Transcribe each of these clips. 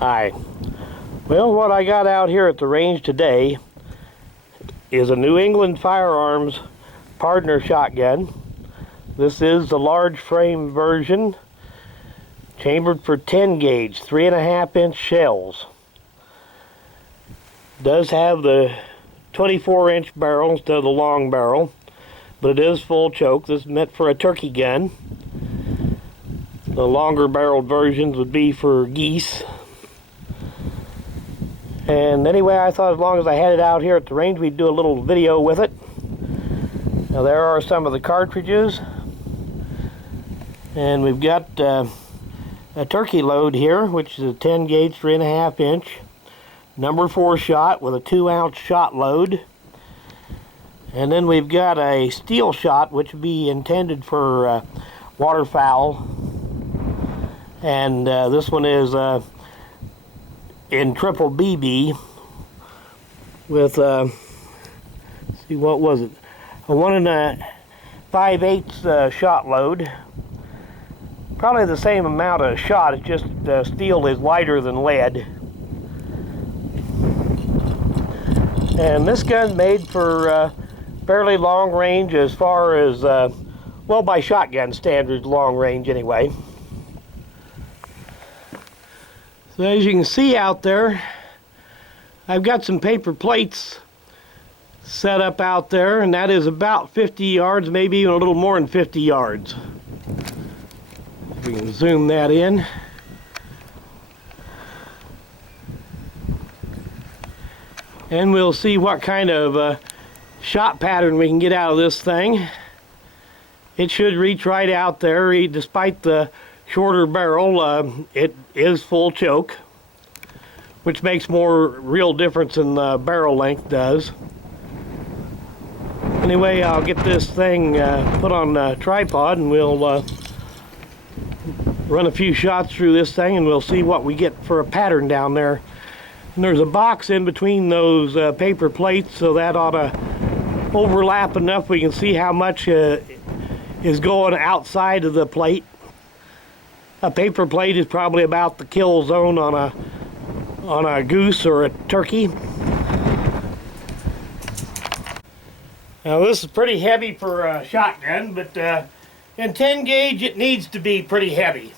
Hi. Well, what I got out here at the range today is a New England Firearms partner shotgun. This is the large frame version, chambered for 10 gauge, 3.5-inch shells. Does have the 24-inch barrel instead of the long barrel, but it is full choke. This is meant for a turkey gun. The longer barreled versions would be for geese. And anyway, I thought as long as I had it out here at the range, we'd do a little video with it. Now there are some of the cartridges. And we've got a turkey load here, which is a 10 gauge, 3.5-inch. Number 4 shot with a 2-ounce shot load. And then we've got a steel shot, which would be intended for waterfowl. And this one is in triple BB with see, what was it, a 1 5/8 shot load. Probably the same amount of shot, it's just steel is lighter than lead. And this gun's made for fairly long range, as far as well, by shotgun standards, long range anyway. So as you can see out there, I've got some paper plates set up out there, and that is about 50 yards, maybe even a little more than 50 yards. If we can zoom that in. And we'll see what kind of shot pattern we can get out of this thing. It should reach right out there, despite the shorter barrel. It is full choke, which makes more real difference than the barrel length does. Anyway, I'll get this thing put on a tripod, and we'll run a few shots through this thing, and we'll see what we get for a pattern down there. And there's a box in between those paper plates, so that ought to overlap enough we can see how much is going outside of the plate. A paper plate is probably about the kill zone on a goose or a turkey. Now this is pretty heavy for a shotgun, but in 10 gauge it needs to be pretty heavy.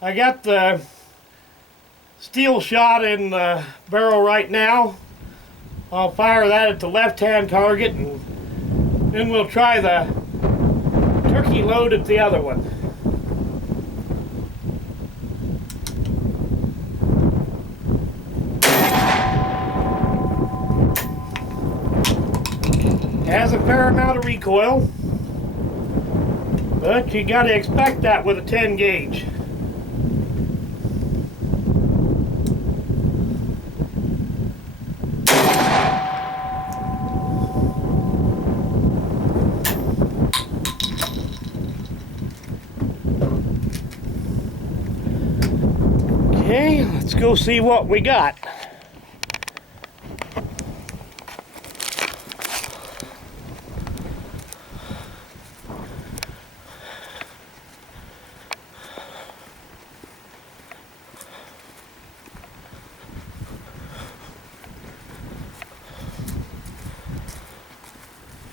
I got the steel shot in the barrel right now. I'll fire that at the left-hand target, and then we'll try the turkey load at the other one. Has a fair amount of recoil, but you got to expect that with a 10 gauge. Okay, let's go see what we got.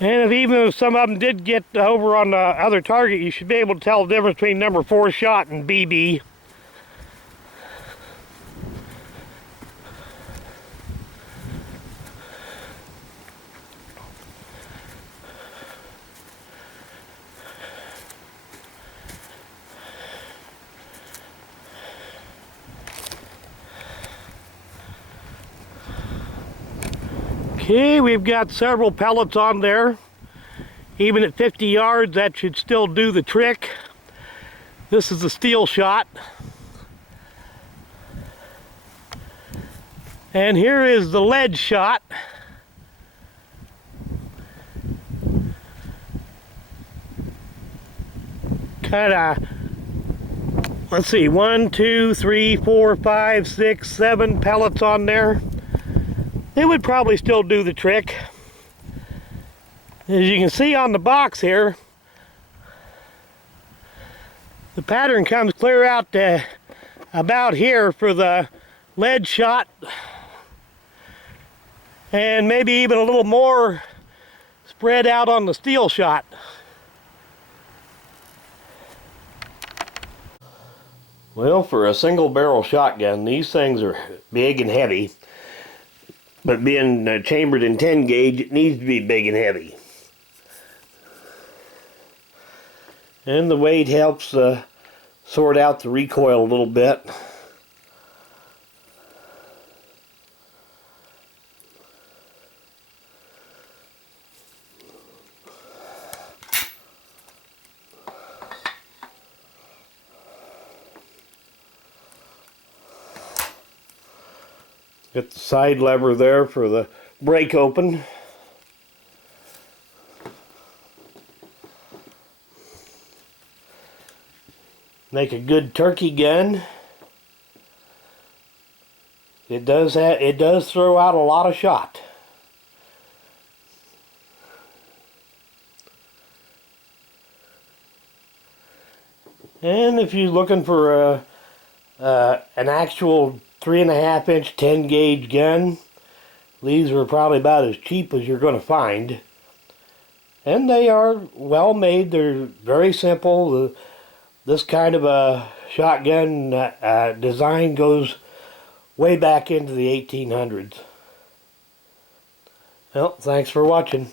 And even if some of them did get over on the other target, you should be able to tell the difference between number 4 shot and BB. Okay, we've got several pellets on there. Even at 50 yards, that should still do the trick. This is the steel shot. And here is the lead shot. Kind of, let's see, 1, 2, 3, 4, 5, 6, 7 pellets on there. It would probably still do the trick. As you can see on the box here, the pattern comes clear out to about here for the lead shot, and maybe even a little more spread out on the steel shot. Well, for a single barrel shotgun, these things are big and heavy, but being chambered in 10 gauge, it needs to be big and heavy. And the weight helps sort out the recoil a little bit. Got the side lever there for the brake open. Make a good turkey gun. It does throw out a lot of shot. And if you're looking for an actual 3.5 inch 10 gauge gun, these are probably about as cheap as you're going to find. And they are well made. They're very simple. This kind of a shotgun design goes way back into the 1800s. Well, thanks for watching.